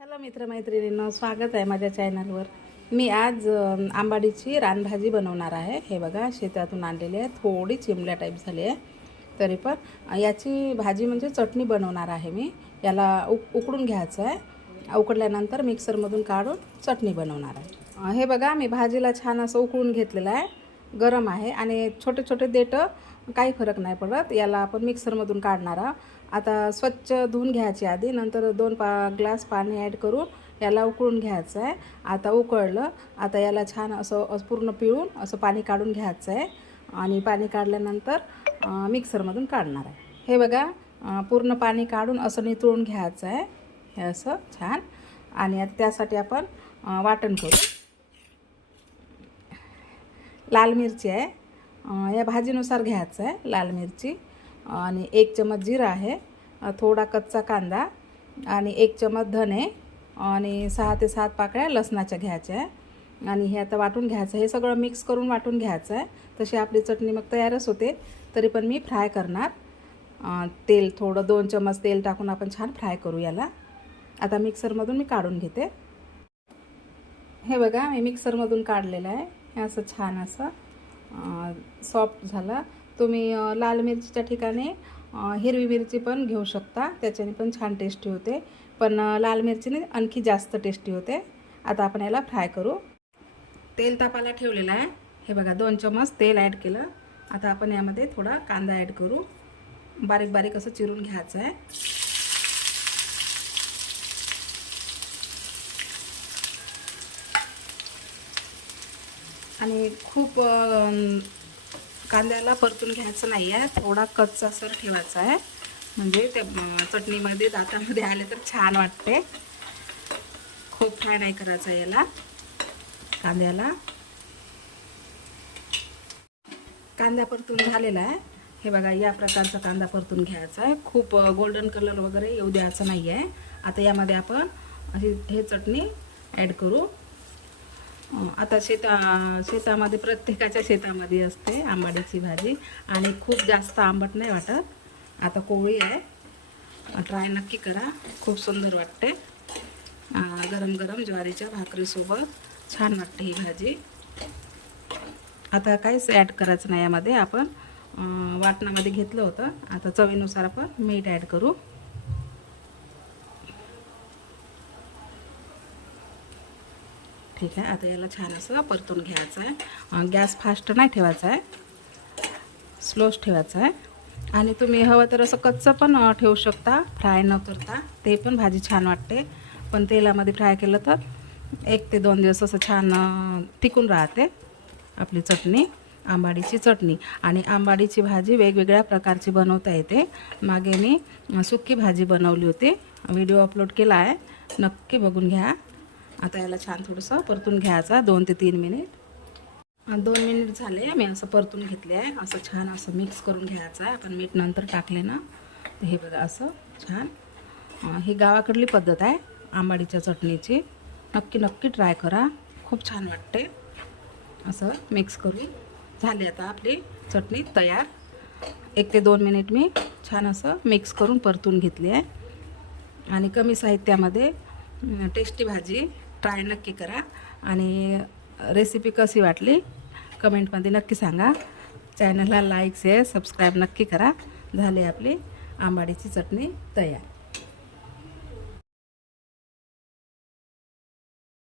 Hello मित्रमैत्रिणींनो स्वागत आहे माझ्या चॅनलवर. मी आज आंबाडीची रानभाजी बनवणार आहे. हे बघा शेतातून आणलेली आहे. थोडी चिमल्या टाईप झाली आहे. तरी पण याची भाजी म्हणजे चटणी बनवणार आहे मी. याला उक उकडून घ्यायचं आहे. उकडल्यानंतर मिक्सरमधून काढून चटणी बनवणार आहे. हे बघा मी भाजीला छान असं उकळून घेतलेलं आहे. गरम आहे आणि छोटे छोटे देठं काही फरक नाही पडत. याला आपण मिक्सरमधून काढणार आहोत. आता स्वच्छ धुवून घ्यायची आधी नंतर दोन पा ग्लास पाणी ॲड करून याला उकळून घ्यायचं आहे. आता उकळलं आता याला छान असं असं पूर्ण पिळून असं पाणी काढून घ्यायचं आहे. आणि पाणी काढल्यानंतर मिक्सरमधून काढणार आहे. हे बघा पूर्ण पाणी काढून असं नितळून घ्यायचं आहे. हे असं छान. आणि त्यासाठी आपण वाटण करू. लाल मिरची आहे. या भाजीनुसार घ्यायचं आहे लाल मिरची. आणि एक चमच जिरा आहे. थोडा कच्चा कांदा आणि एक चमच धने आणि सहा ते सात पाकळ्या लसणाच्या घ्यायच्या आहे. आणि हे आता वाटून घ्यायचं हे सगळं मिक्स करून वाटून घ्यायचं आहे. तशी आपली चटणी मग तयारच होते. तरी पण मी फ्राय करणार. तेल थोडं दोन चमच तेल टाकून आपण छान फ्राय करू याला. आता मिक्सरमधून मी काढून घेते. हे बघा मी मिक्सरमधून काढलेलं आहे. हे असं छान असं सॉफ्ट झालं. तुम्ही लाल मिरचीच्या ठिकाणी हिरवी मिरची पण घेऊ शकता. त्याच्याने पण छान टेस्टी होते. पण लाल मिरचीने आणखी जास्त टेस्टी होते. आता आपण याला फ्राय करू. तेल तापाला ठेवलेलं आहे. हे बघा दोन चमच तेल ॲड केलं. आता आपण यामध्ये थोडा कांदा ॲड करू. बारीक बारीक असं चिरून घ्यायचं आहे. आणि खूप कांद्याला परतून घ्यायचं नाही आहे. थोडा कच्चा सर ठेवायचा आहे. म्हणजे ते चटणीमध्ये दातामध्ये आले तर छान वाटते. खूप फ्राय नाही करायचं याला कांद्याला. कांदा परतून झालेला आहे. हे बघा या प्रकारचा कांदा परतून घ्यायचा आहे. खूप गोल्डन कलर वगैरे येऊ द्यायचं नाही आहे. आता यामध्ये आपण अशी हे चटणी ॲड करू. हो, आता शेता शेतामध्ये प्रत्येकाच्या शेतामध्ये असते आंबाड्याची भाजी आणि खूप जास्त आंबट नाही वाटत. आता कोवळी आहे. ट्राय नक्की करा. खूप सुंदर वाटते. गरम गरम ज्वारीच्या भाकरीसोबत छान वाटते ही भाजी. आता काहीच ॲड करायचं नाही यामध्ये. आपण वाटणामध्ये घेतलं होतं. आता चवीनुसार आपण मीठ ॲड करू. ठीक आहे. आता याला छान असं परतून घ्यायचं आहे. गॅस फास्ट नाही ठेवायचा आहे. स्लोच ठेवायचा आहे. आणि तुम्ही हवं तर असं कच्चं पण ठेवू शकता. फ्राय न करता. ते पण भाजी छान वाटते. पण तेलामध्ये फ्राय केलं तर एक ते दोन दिवस असं छान टिकून राहते आपली चटणी आंबाडीची चटणी. आणि आंबाडीची भाजी वेगवेगळ्या प्रकारची बनवता येते. मागे मी सुक्की भाजी बनवली होती. व्हिडिओ अपलोड केला आहे. नक्की बघून घ्या. आता याला छान थोडंसं परतून घ्यायचा दोन ते तीन मिनिट. दोन मिनिट झाले मी असं परतून घेतले आहे असं छान असं मिक्स करून घ्यायचं आहे. आपण मीठ नंतर टाकले ना तर हे बघा असं छान. ही गावाकडली पद्धत आहे आंबाडीच्या चटणीची. नक्की नक्की ट्राय करा. खूप छान वाटते. असं मिक्स करून. झाली आता आपली चटणी तयार. एक ते दोन मिनिट मी छान असं मिक्स करून परतून घेतली आहे. आणि कमी साहित्यामध्ये टेस्टी भाजी ट्राय नक्की करा. आणि रेसिपी कशी वाटली? कमेंटमध्ये नक्की सांगा. चॅनलला लाईक शेअर सबस्क्राईब नक्की करा. झाली आपली आंबाडीची चटणी तयार.